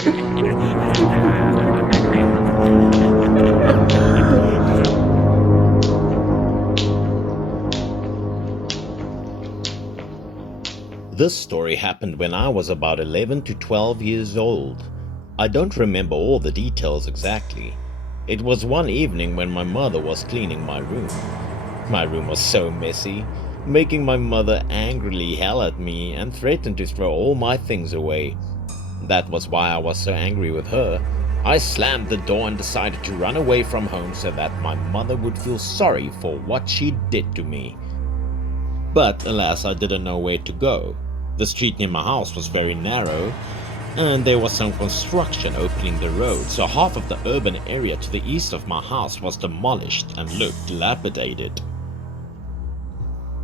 This story happened when I was about 11 to 12 years old. I don't remember all the details exactly. It was one evening when my mother was cleaning my room. My room was so messy, making my mother angrily yell at me and threaten to throw all my things away. That was why I was so angry with her. I slammed the door and decided to run away from home so that my mother would feel sorry for what she did to me. But alas, I didn't know where to go. The street near my house was very narrow, and there was some construction opening the road, so half of the urban area to the east of my house was demolished and looked dilapidated.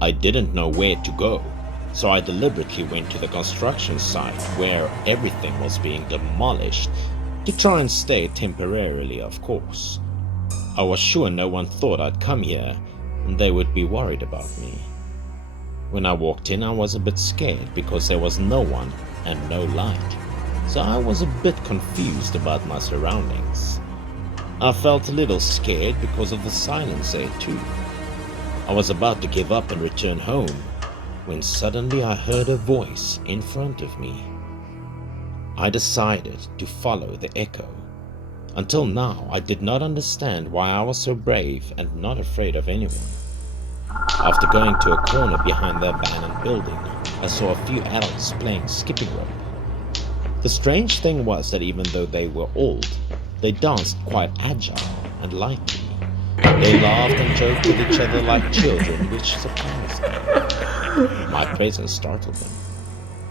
I didn't know where to go, so I deliberately went to the construction site where everything was being demolished, to try and stay temporarily, of course. I was sure no one thought I'd come here, and they would be worried about me. When I walked in, I was a bit scared because there was no one and no light, so I was a bit confused about my surroundings. I felt a little scared because of the silence there too. I was about to give up and return home when suddenly I heard a voice in front of me. I decided to follow the echo. Until now, I did not understand why I was so brave and not afraid of anyone. After going to a corner behind the abandoned building, I saw a few adults playing skipping rope. The strange thing was that even though they were old, they danced quite agile and lightly. They laughed and joked with each other like children, which surprised them. My presence startled them.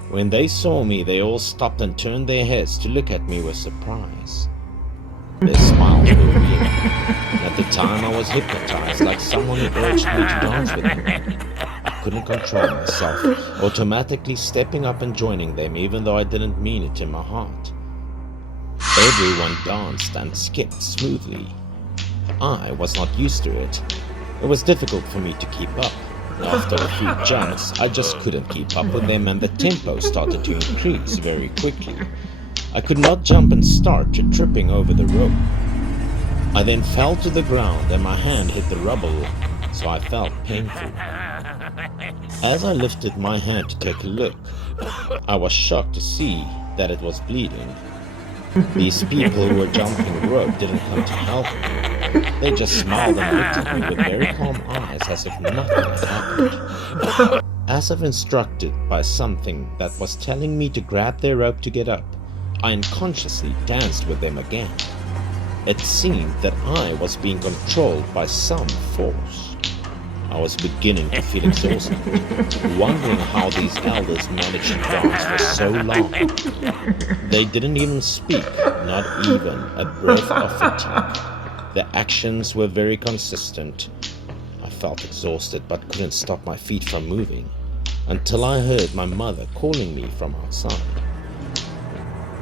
When they saw me, they all stopped and turned their heads to look at me with surprise. Their smiles were real. At the time, I was hypnotized, like someone who urged me to dance with them. I couldn't control myself, automatically stepping up and joining them, even though I didn't mean it in my heart. Everyone danced and skipped smoothly. I was not used to it. It was difficult for me to keep up. After a few jumps, I just couldn't keep up with them, and the tempo started to increase very quickly. I could not jump and start to tripping over the rope. I then fell to the ground and my hand hit the rubble, so I felt painful. As I lifted my hand to take a look, I was shocked to see that it was bleeding. These people who were jumping the rope didn't come to help me. They just smiled and looked at me with very calm eyes as if nothing had happened. As if instructed by something that was telling me to grab their rope to get up, I unconsciously danced with them again. It seemed that I was being controlled by some force. I was beginning to feel exhausted, wondering how these elders managed to dance for so long. They didn't even speak, not even a breath of fatigue. Their actions were very consistent. I felt exhausted but couldn't stop my feet from moving, until I heard my mother calling me from outside.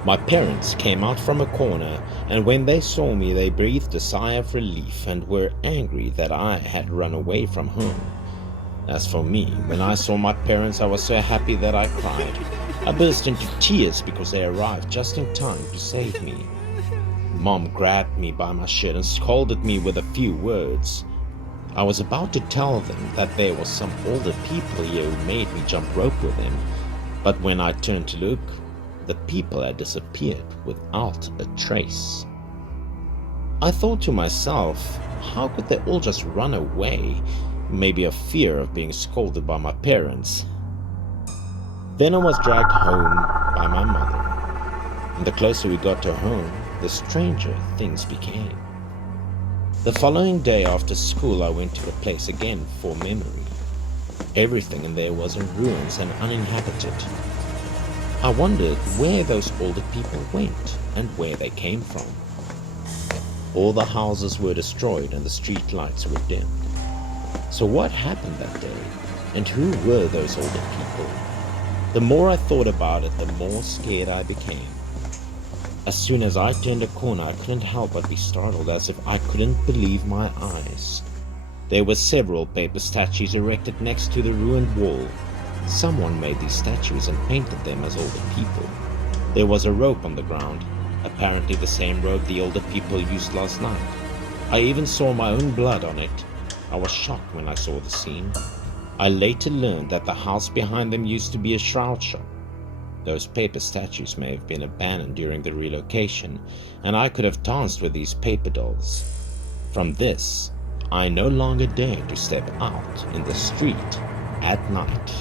My parents came out from a corner, and when they saw me, they breathed a sigh of relief and were angry that I had run away from home. As for me, when I saw my parents, I was so happy that I cried. I burst into tears because they arrived just in time to save me. Mom grabbed me by my shirt and scolded me with a few words. I was about to tell them that there was some older people here who made me jump rope with them, but when I turned to look, the people had disappeared without a trace. I thought to myself, how could they all just run away? Maybe a fear of being scolded by my parents. Then I was dragged home by my mother, and the closer we got to home, the stranger things became. The following day after school, I went to the place again for memory. Everything in there was in ruins and uninhabited. I wondered where those older people went and where they came from. All the houses were destroyed and the street lights were dimmed. So what happened that day, and who were those older people? The more I thought about it, the more scared I became. As soon as I turned a corner, I couldn't help but be startled, as if I couldn't believe my eyes. There were several paper statues erected next to the ruined wall. Someone made these statues and painted them as older people. There was a rope on the ground, apparently the same rope the older people used last night. I even saw my own blood on it. I was shocked when I saw the scene. I later learned that the house behind them used to be a shroud shop. Those paper statues may have been abandoned during the relocation, and I could have danced with these paper dolls. From this, I no longer dare to step out in the street at night.